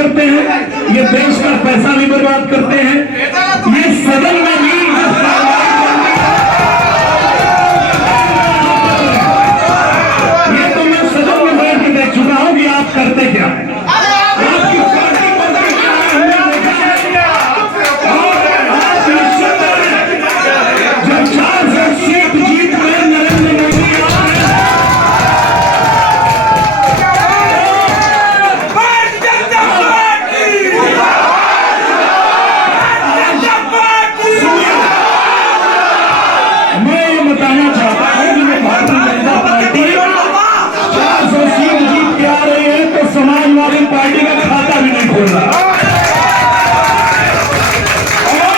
करते हैं, ये देश का पैसा भी बर्बाद करते हैं। ये सदन में भी ये तो मैं सदन में बैठ के देख चुका हूं कि आप करते क्या है। समाजवादी पार्टी का खाता भी नहीं खोल रहा। और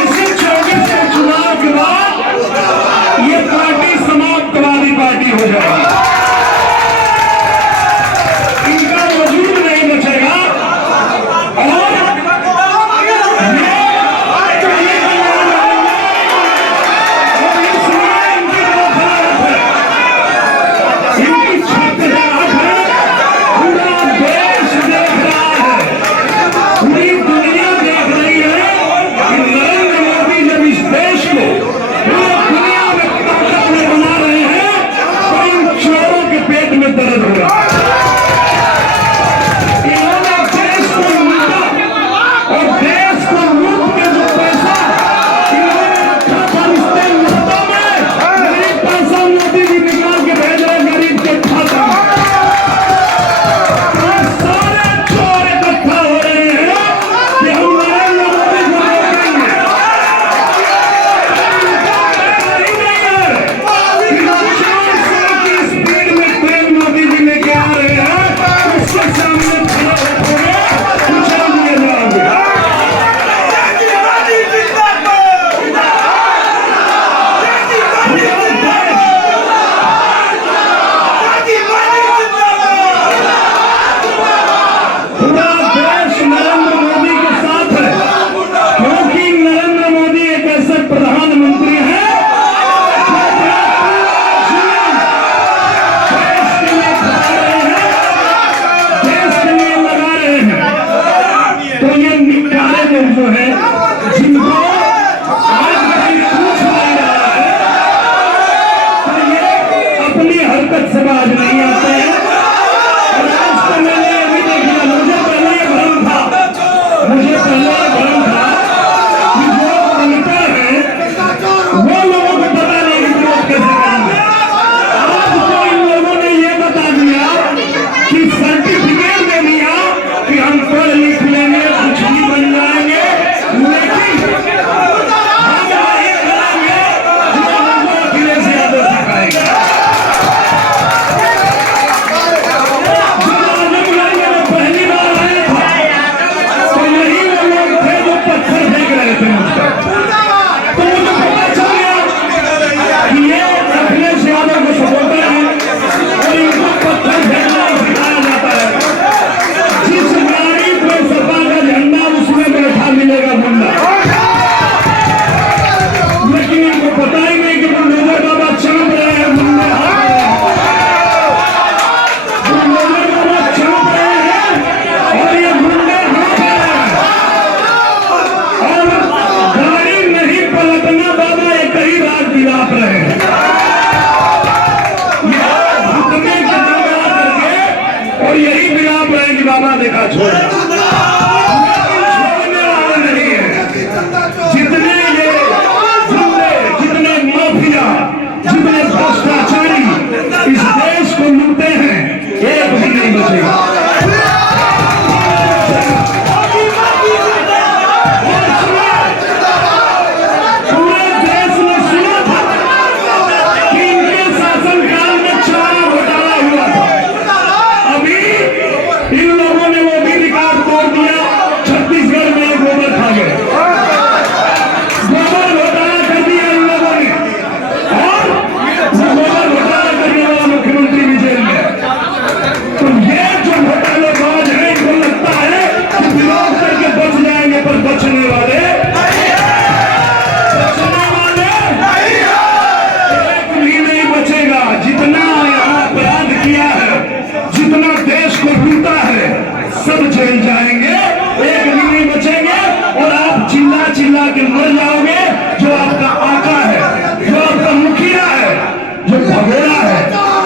इसी 24 के चुनाव के बाद ये पार्टी समाजवादी पार्टी हो जाएगी, इनका वजूद नहीं बचेगा। और जो है जिनको आज नहीं पूछ नहीं रहा है, तो ये अपनी हरकत से बाज नहीं आते हैं। और आज तो मैंने अभी देख लिया, मुझे पहले ये भ्रम था कि जो अनपढ़ है वो लोगों को पता नहीं कि विरोध कैसे करना है। आज तो इन लोगों ने ये बता दिया कि सर्टिफिकेट दे दिया कि हम पढ़ लिख लेंगे, कुछ भी बन जाएंगे, बाबा देखा छोड़ा छोड़ने वाला नहीं है। जितने ये गुंडे, जितने माफिया, जितने भ्रष्टाचारी इस देश को लूटते हैं, एक भी नहीं बचेगा। पूरे देश ने सुना था कि इनके शासनकाल में चारा घोटाला हुआ था। अभी इन लोगों ने वो भी रिकॉर्ड तोड़ दिया, छत्तीसगढ़ में गोबर खा गए, गोबर घोटाला कर दिया इन लोगों ने। और वो गोबर घोटाला करने वाला मुख्यमंत्री भी जेल में। तो ये जो सब जेल जाएंगे, एक भी नहीं बचेंगे और आप चिल्ला चिल्ला के मर जाओगे। जो आपका आका है, जो आपका मुखिया है, जो भगोड़ा है,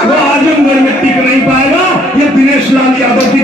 वो आजमगढ़ में टिक नहीं पाएगा। ये दिनेश लाल यादव की